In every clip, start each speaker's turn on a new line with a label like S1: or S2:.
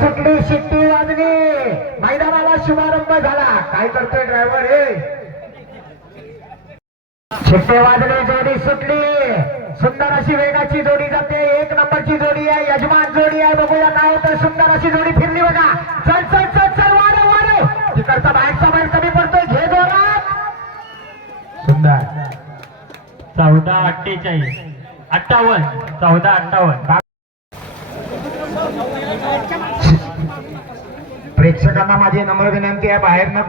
S1: सुटली शिट्टी वाजली मैदानाला शुभारंभ झाला. काय करतोय ड्रायव्हर हे? शिट्टे वाजले जोडी सुटली. सुंदर अशी वेगाची जोडी जाते. एक नंबरची जोडी आहे. यजमान जोडी आहे. बघूया काय तर सुंदर अशी जोडी फिरली बघा. चल चल चल चल वाढव वाढव. तिकडचा बाहेरचा बाहेर कमी पडतोय. घे जोरात. सुंदर.
S2: चौदा अठ्ठेचाळीस. अठ्ठावन्न. चौदा अठ्ठावन्न.
S1: प्रेक्षकांना माझी नम्र विनंती आहे बाहेर न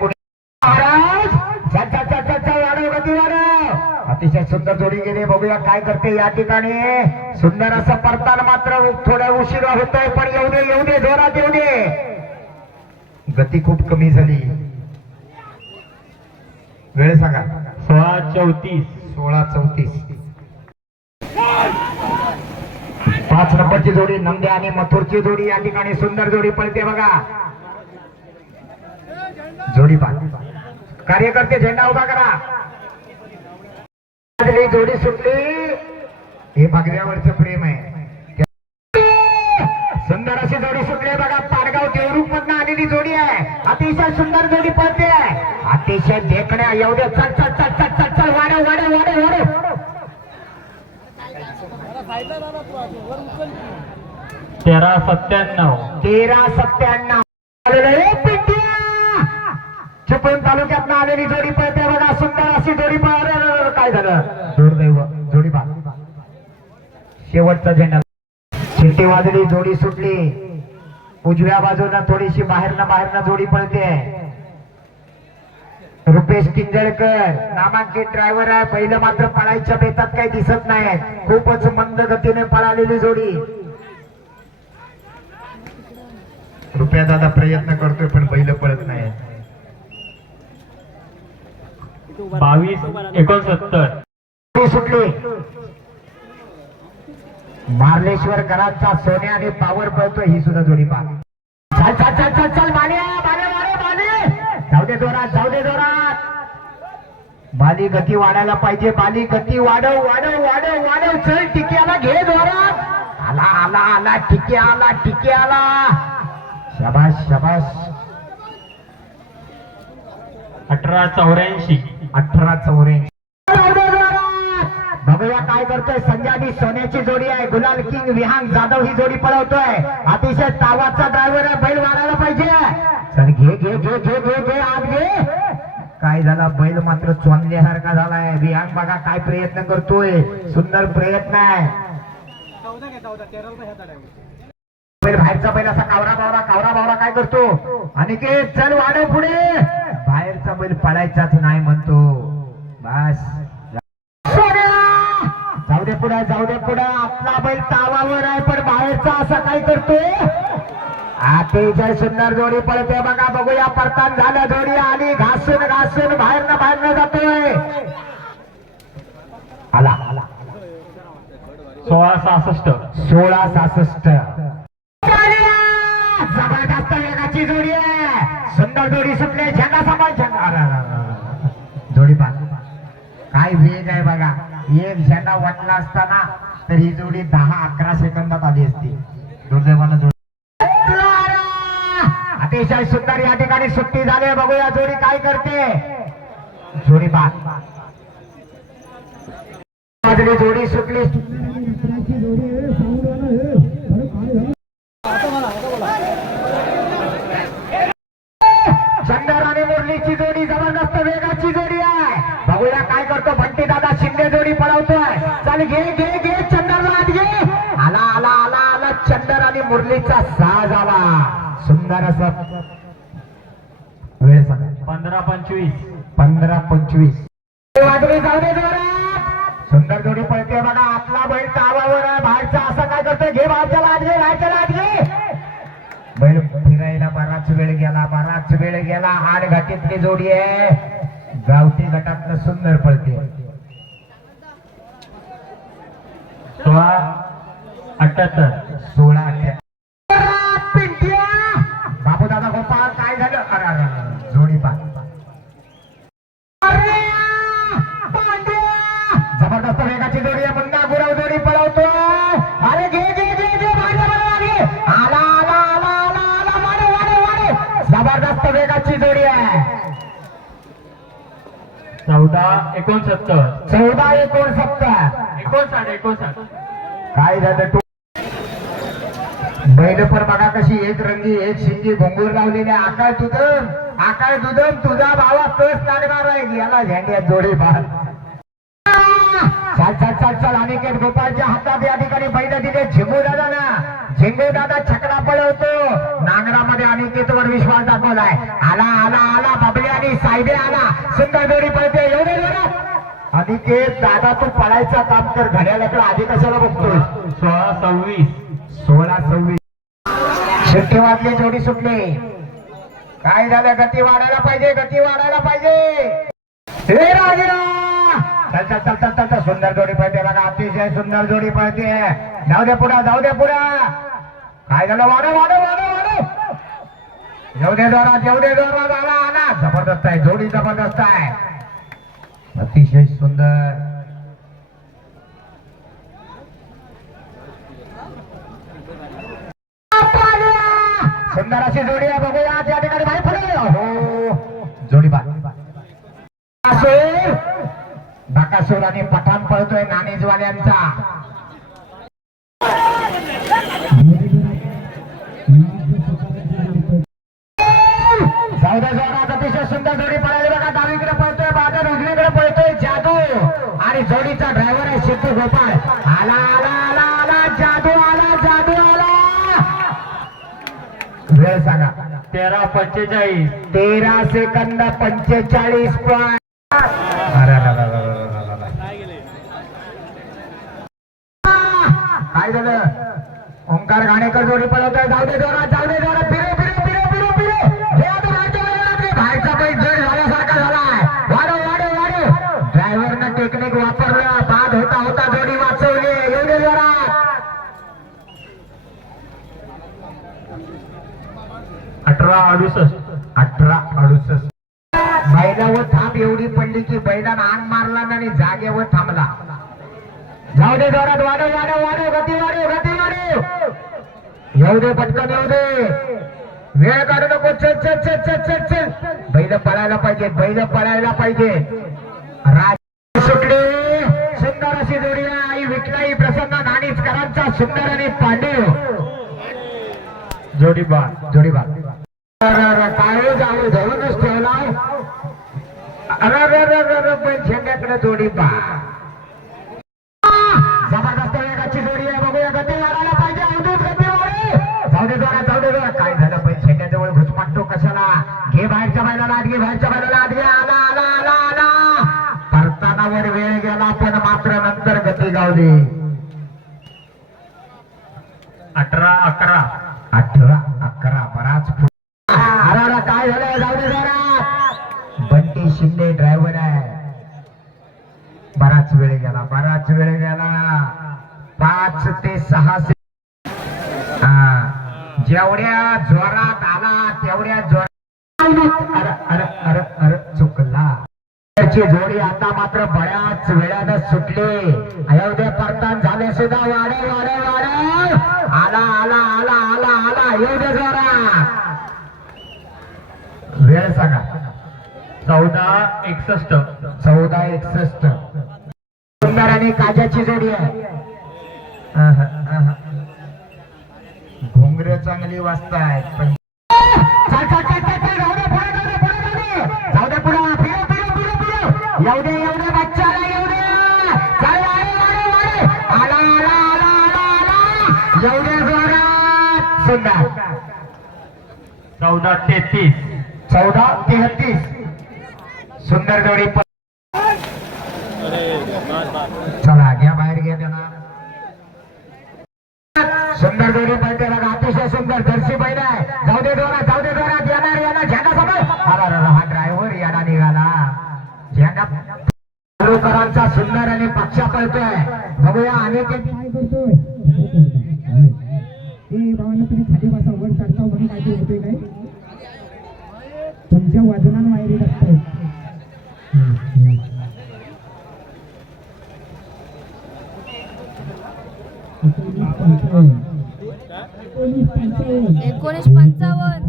S1: वाढव अतिशय सुंदर जोडी गेली बघूया काय करते या ठिकाणी. सुंदर असं परताल मात्र थोड्या उशिरा होतोय पण येऊ दे येऊ दे जोरात येऊ दे. गती खूप कमी झाली. वेळ सांगा.
S2: सोळा चौतीस.
S1: सोळा चौतीस. पाच नंबरची जोडी नंद्या आणि मथुरची जोडी या ठिकाणी सुंदर जोडी पळते बघा. जोडी पा कार्यकर्ते झेंडा उभा करा. जोडी सुटली. हे भगव्यावरचं प्रेम आहे. सुंदर अशी जोडी सुटली बघा. पाडगाव देवरूप मधनं आलेली जोडी आहे. अतिशय सुंदर जोडी पडते. अतिशय देखण्या एवढे चल चल चल चल चल चल. वाढव वाढव वाढव वाढव.
S2: तेरा सत्त्याण्णव.
S1: तेरा सत्त्याण्णव. चिपळूण तालुक्यात आलेली जोडी पळते बघा सुंदर अशी जोडी पळ अरे, काय झालं? दुर्दैव जोडी पा शेवटचा झेंडा. शिट्टी वाजली जोडी सुटली. उजव्या बाजूला थोडीशी बाहेरनं बाहेरनं जोडी पळते. रुपेश किंजळकर नामांकित ड्रायव्हर आहे. पहिलं मात्र पळायच्या बेतात काही दिसत नाही. खूपच मंद गतीने पळालेली जोडी. रुपया दादा प्रयत्न करतोय पण बैल पळत नाही
S2: बावीस एकोणसत्तर.
S1: सुटली. मार्लेश्वर घराचा सोन्या आणि पावर पळतोय ही सुद्धा जोडी पा चल चल चल चल चल माल्या माले जाऊ दे जोरात जाऊ दे जोरात. बाली गती वाढायला पाहिजे बाली गती वाढव वाढव वाढव वाढव. चल टिक्याला घे जोरात. आला आला आला टिके आला टिके आला. शबाश शबाश
S2: अठरा चौऱ्याऐंशी.
S1: अठरा चौऱ्याऐंशी. बघूया काय करतोय संजानी सोन्याची जोडी आहे. गुलाल किंग विहांग जाधव ही जोडी पळवतोय. अतिशय तावाचा ड्रायव्हर आहे. बैल वाढायला पाहिजे. चल घे घे घे घे घे घे आत घे. काय झाला? बैल मात्र चोंदल्यासारखा झालाय. विहांग बघा काय प्रयत्न करतोय. सुंदर प्रयत्न आहे. बैल बाहेरचा बैल असा कावरा बावरा कावरा बावरा काय करतो? आणि के चल वाढव पुढे. बाहेरचा बैल पडायचाच नाही म्हणतो. बस. जाऊ दे पुढे जाऊ दे पुढे. आपला बैल तावावर आहे पण बाहेरचा असा काय करतो? अतिशय सुंदर जोडी पळते बघा बघूया. परतान झालं जोडी आली. घासून घासून बाहेर ना बाहेर न जातोय. आला आला.
S2: सोळा सहासष्ट.
S1: सोळा सहासष्ट. जबरदस्त वेगाची जोडी आहे. सुंदर जोडी सुटले. झेंडा सांभाळ झेंडा. जोडी पा काय वेग आहे बघा. एक झेंडा वाटला असताना तर ही जोडी दहा अकरा सेकंदात आली असती. दुर्दैवानं जोडी. अतिशय सुंदर या ठिकाणी सुट्टी झाली बघूया जोडी काय करते. जोडी पा जोडी सुटली. मुरलीची जोडी जबरदस्त वेगाची जोडी आहे. बघूया काय करतो भंटी दादा शिंदे जोडी पळवतोय. चल घे घे घे चंदर आत घे. आला आला आला आला चंदर आणि मुरलीचा साज आला. सुंदर असं. वेळ सांगा.
S2: पंधरा पंचवीस.
S1: पंधरा पंचवीस. जोडी आहे. गावठी गटातलं सुंदर पळते.
S2: सोळा अठ्याहत्तर
S1: सोळा पिंट्या
S2: चौदा एकोणसत्तर.
S1: चौदा एकोणसत्तर.
S2: एकोणसाठ एकोणसाठ.
S1: काय झालं तू? बैल पण बघा कशी एक रंगी एक शिंगी घोंगूर लावलेली आहे. आकाळ तुझं आकाळ तुझं तुझा भावा तोच लागणार आहे. याला झेंड्यात जोडी बाल चाल चाल चाल चाल. अनिकेत गोपाळच्या हातात या ठिकाणी बैल दिले. झिंगू दादा ना झिंगू दादा छकडा पळवतो. नांगरामध्ये अनिकेतवर विश्वास दाखवलाय. आला आला आला बबले आणि सायबे आला. सुंदर जोडी पळते. एवढे अनिकेत दादा तू पळायचं काम कर. घड्याळाकडे आधी कशाला बघतोय?
S2: सोळा सव्वीस.
S1: सोळा सव्वीस. सुट्टी वाजली जोडी सुटली. काय झालं? गती वाढायला पाहिजे गती वाढायला पाहिजे. हे राजा चल चल चल चल चल चल. सुंदर जोडी पळते बघा. अतिशय सुंदर जोडी पळते. जाऊ दे पुढा जाऊ दे पुढा. काय झालं? वाढव वाढव वाढव. येऊ दे जोरात येऊ दे जोरात आला आला. जबरदस्त आहे जोडी जबरदस्त आहे. अतिशय सुंदर. सुंदर अशी जोडी आहे बघूया. त्या ठिकाणी बाई फुले हो. जोडी बा. बाकासूर आणि पठाण पळतोय नाणेजवाल्यांचा.
S2: पंचेचाळीस.
S1: तेरा सेकंद पंचेचाळीस पॉईंट चल चल चल चल चल चल बैल पळायला पाहिजे बैल पळायला पाहिजे. राज सुंदर अशी जोडी आई विठलाई प्रसन्न नाणीचकरांचा सुंदर आणि पांडव.
S2: जोडीबा
S1: जोडीबा काळे काय जाऊ धरूनच ठेवला अरे पण झेंड्याकडे जोडीबा बाहेरच्या बायला आत घे आला आला आला आला परतानावर वेळ गेला पण मात्र नंतर गती गावली
S2: अठरा अकरा.
S1: अठरा अकरा बराच. अरे काय झालं? जाऊ दे जरा. बंटी शिंदे ड्रायव्हर आहे. बराच वेळ गेला बराच वेळ गेला. पाच ते सहा से. जेवढ्या जोरात आला तेवढ्या जोरात त्याची जोडी आता मात्र बऱ्याच वेळानं सुटली. अयोध्ये परतान झाले सुद्धा वाढे वाढे वाढे आला आला आला आला आला येऊ जोरा वेळ सांगा.
S2: चौदा एकसष्ट.
S1: चौदा एकसष्ट. सुंदर आणि काजाची जोडी आहे. अहं, अहं. घुंगरं चांगली वाजतायत पण
S2: चौदा तेहतीस
S1: चौदा तेहतीस. सुंदर जोडी चला घ्या बाहेर घ्या त्याला. सुंदर जोडी पळते बघा अतिशय सुंदर दर्शी पहिला आहे. जाऊ दे जोरात जाऊ दे जोरात. येणार येणार. झेंडा समोर. अरे हा ड्रायव्हर याला निघाला. झेंडा तालुकरांचा सुंदर आणि पक्षा पळतोय. बघूया अनेक काय
S3: खाली बसा वर चढता म्हणून काय होते काय? तुमच्या वजनानं वायरी लागतात एकोणीस पंचावन्न.
S4: एकोणीस पंचावन्न.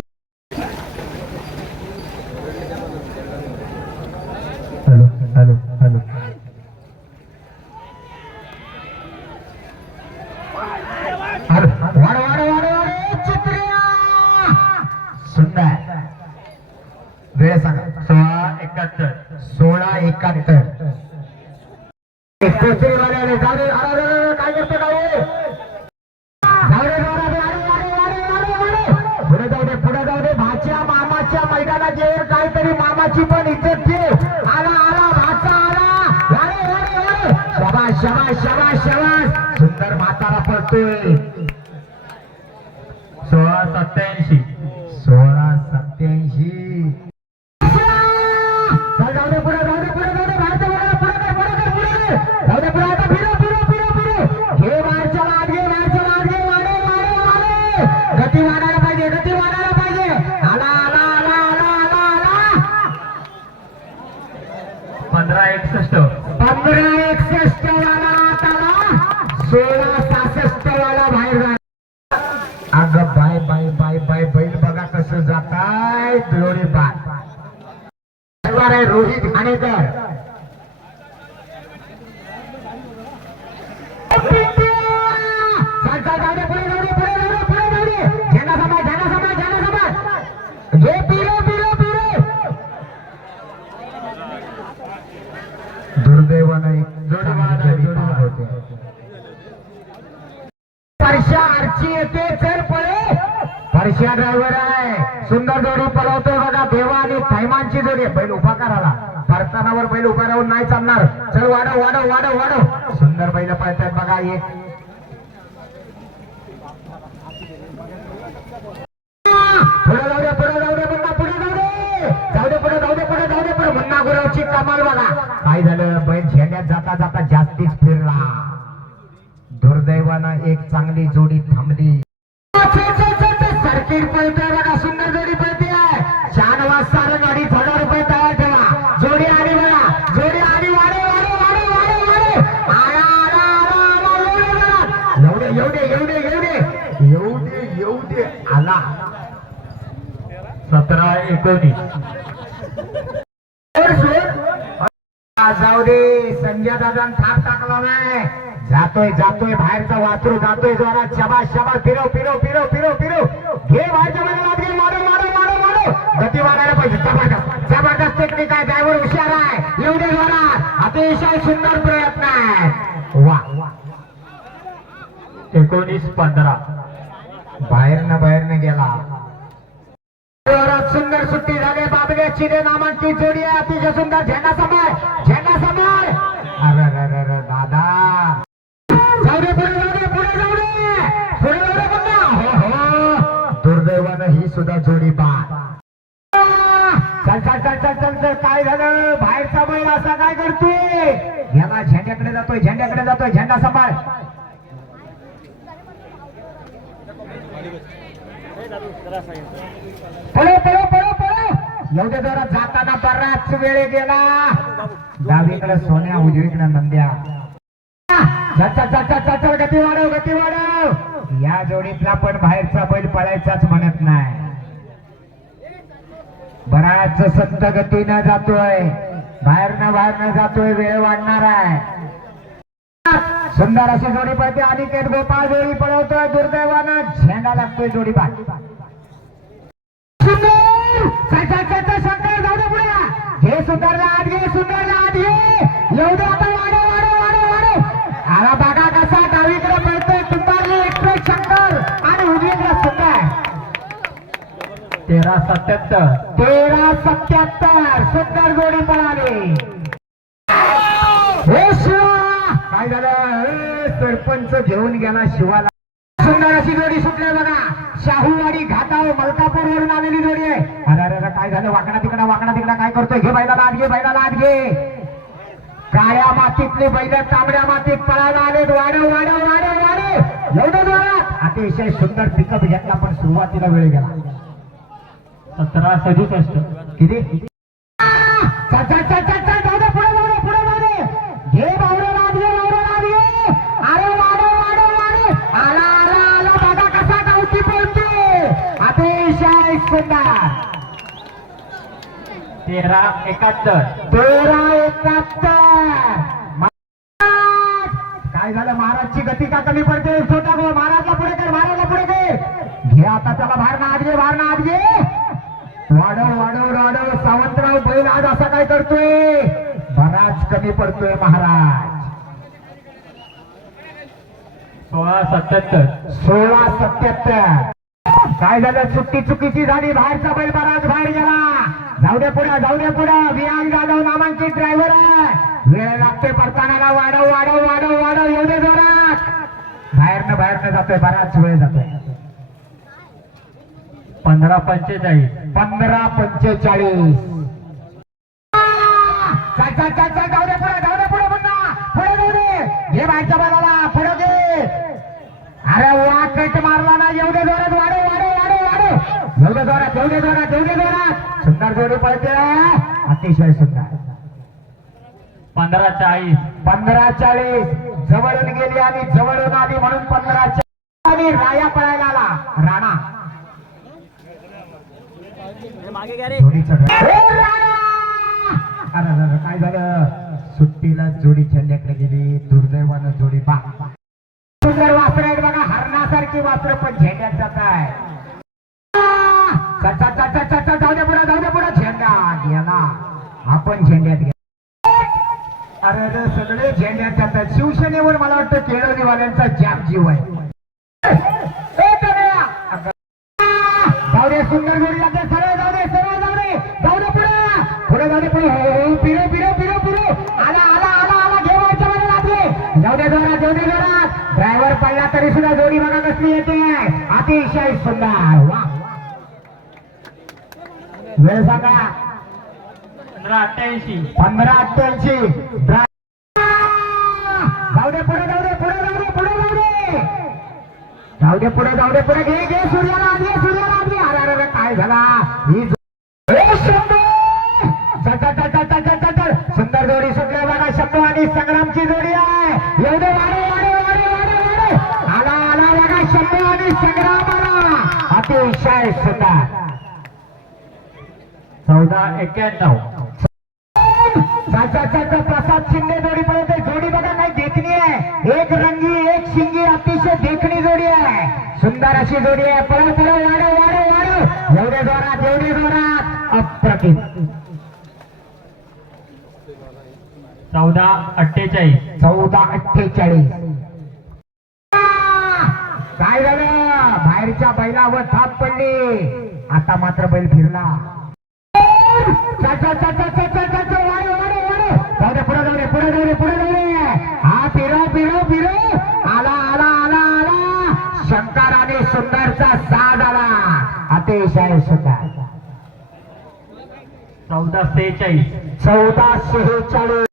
S1: मैदानात जे काहीतरी मामाची पण इज्जत घे. आला आला भाचा आला. अरे अरे अरे. शबाश शबाश शबाश शबाश सुंदर म्हातारा पडतोय
S2: पंधरा
S1: येते चल पळे. परश्या ड्रायव्हर आहे. सुंदर जोडी पळवतोय बघा. देवा आणि थैमानची जोडी बैल उभा कराला परतानावर बैल उभा राहून नाही चालणार. चल वाढव वाढव वाढव वाढव. सुंदर बैल पळतायत बघा. एक पुढे जाऊ दे पुढे जाऊ दे मुन्ना पुढे जाऊ दे. जाऊ दे पुढे जाऊ दे पुढे जाऊ दे पुढे. मुन्ना गुरावची कमाल बघा. काय झालं? बैल झेंड्यात जाता जाता जास्तीच फिरला. दुर्दैवानं एक चांगली जोडी थांबली. सर्किट पळते बघा सुंदर जोडी पळते. चार वाजता गाडी थोडा रुपये तयार ठेवा जोडी आली बघा जोडी आली वाडे वाडे वाडे वाडे वाडे आला आला आला आला एवढे एवढे एवढे एवढे एवढे. एवढे आला.
S2: सतरा एकोणीस.
S1: जाऊ दे संजय दादा थाप टाकला नाही. जातोय जातोय बाहेरचा वासरू जातोय जोरात शबा शबा फिरव फिरव फिरव फिरव फिरव. घे बाहेरच्या बाजूला घे मारो मारो मारो मारो. गती वाढायला पाहिजे. जबरदस्त जबरदस्त टेक्निक आहे. ड्रायव्हर हुशार आहे. एवढे जोरात. अतिशय सुंदर प्रयत्न आहे. वा. वा
S2: एकोणीस पंधरा.
S1: बाहेरनं बाहेरनं गेला. सुंदर सुट्टी झाली. बाबरे चिरे नामांची जोडी आहे. अतिशय सुंदर. झेंडा समाय झेंडा समाय अरे अरे अरे दादा जाऊ दे पुढे जाऊ दे पुढे जाऊ दे पुढे जाऊ दे पुन्हा हो हो दुर्दैवानं ही सुद्धा जोडी बाद चल चल चल चल चल चल. काय झालं? बाहेरचा बैल असा काय करतोय? याला झेंड्याकडे जातोय झेंड्याकडे जातोय. झेंडा सांभाळ. पळो पळो पळो पळो एवढ्या जोरात जाताना बराच वेळ गेला. डावीकडे सोन्या उजवीकडे नंद्या. चल, चल, चल, चल, चल, चल, गती वाढव गती वाढव. या जोडीतला पण बाहेरचा बैल पळायचाच म्हणत नाही. बराच संत गतीनं जातोय. बाहेरनं बाहेरनं जातोय वेळ वाढणार आहे. सुंदर अशी जोडी पळते अनिकेत गोपाळ जोडी पळवतोय दुर्दैवानं झेंडा लागतोय जोडी बाद हे सुंदरला आत घे सुंदरला आत घे येऊ दे आता वाढव वाढव वाढव वाढव. आला बागा कसा डावीकडे पळतोय कुंभारली एक्सप्रेस शंकर आणि उजवीकडे सुंदर.
S2: तेरा सत्याहत्तर.
S1: तेरा सत्याहत्तर सुंदर जोडी पळाली. हे शिवा! काय झालं? सरपंच घेऊन गेला शिवाला. सुंदर अशी जोडी सुटली बघा. शाहूवाडी घाटाव मलकापूर वरून आलेली जोडी आहे. अरे अरे अरे, काय झालं? वाकडा तिकडा वाकडा तिकडा काय करतोय? घे बैला लाद घे बैला लाद घे. काळ्या मातीतले बैल तांबड्या मातीत पळायला आले वाढव वाढव वाढव वाढव. एवढं जोरात. अतिशय सुंदर पिकअप घेतला पण सुरुवातीला वेळ गेला.
S2: सतरा सदुसष्ट.
S1: किती?
S2: तेरा एकाहत्तर.
S1: तेरा एकाहत्तर. काय झालं? महाराजची गती का कमी पडते? छोटा गो महाराजला पुढे कर महाराजला पुढे कर. घे आता त्याला बाहेर ना आत घे बाहेर ना आत घे. वाढव वाढव वाढव सावंतराव बैल आज असा काय करतोय? बराच कमी पडतोय महाराज.
S2: सोळा सत्याहत्तर.
S1: सोळा सत्याहत्तर. काय झालं? सुट्टी चुकीची झाली. बाहेरचा बैल बराच बाहेर गेला. जाऊ दे पुढे जाऊ दे पुढे. विहान जाधव नामांकित ड्रायव्हर आहे. वेळ लागते परतानाला. वाढव वाढव वाढव वाढव. येऊ दे जोरात. बाहेरनं बाहेरनं जातोय. बराच वेळ जातोय.
S2: पंधरा पंचेचाळीस.
S1: पंधरा पंचेचाळीस. जाऊ दे पुढे जाऊ दे पुढे पुन्हा. पुढे जाऊ दे. घे बाहेरच्या बालाला पुढे घे. अरे वा कट मारला ना येऊ दे जोरात वाढव वाढव वाढव वाढव येऊ दे जोरात येऊ दे जोरात येऊ दे जोरात. सुंदर जोडी पळते अतिशय सुंदर.
S2: पंधरा चाळीस.
S1: पंधरा चाळीस. जवळून गेली आणि जवळून आली म्हणून पंधरा चाळीस. आणि राया पळायला आला. राणा. जोडीचं घर. ए, काय झालं? सुट्टीला जोडी छंड्याकडे गेली. दुर्दैवानं जोडी बा सुंदर वास्त्र आहेत बघा. हरणासारखी वास्त्र पण झेंड्यात जात आहे जाऊ दे पुढे जाऊ दे पुढे. झेंडा गेला. आपण झेंड्यात गेला. अरे अरे सगळे झेंड्यात जातात शिवसेनेवर मला वाटतं केळवलीवाल्यांचा जाम जीव आहे. जाऊ दे सुंदर जोडी जाते सुद्धा जोडी बघा कसली येते. अतिशय सुंदर. वा. वेळ सांगा.
S2: पंधरा अठ्ठ्याऐंशी.
S1: पंधरा अठ्ठ्याऐंशी. जाऊ दे पुढे जाऊ दे पुढे जाऊ दे पुढे जाऊ दे. जाऊ दे पुढे जाऊ दे पुढे. घे घे सूर्याला आधी सूर्याला आधी अरे अरे काय झाला? ही
S2: चौदा एक्क्याण्णव.
S1: प्रसाद शिंदे जोडी बघा देखणी आहे. एक रंगी एक शिंगी अतिशय देखणी जोडी आहे. सुंदर अशी जोडी आहे. पळव पळव वाढव वाढव वाढव. एवढे जोरात एवढे जोरात. अप्रतिम.
S2: चौदा अठ्ठेचाळीस.
S1: चौदा अठ्ठेचाळीस. काय झालं? बाहेरच्या बैलावर थाप पडली. आता मात्र बैल फिरला. हा आला आला आला आला. सुंदरचा साज आला. अतिशय सुंदर.
S2: चौदा सेहेचाळीस.
S1: चौदा सेहेचाळीस.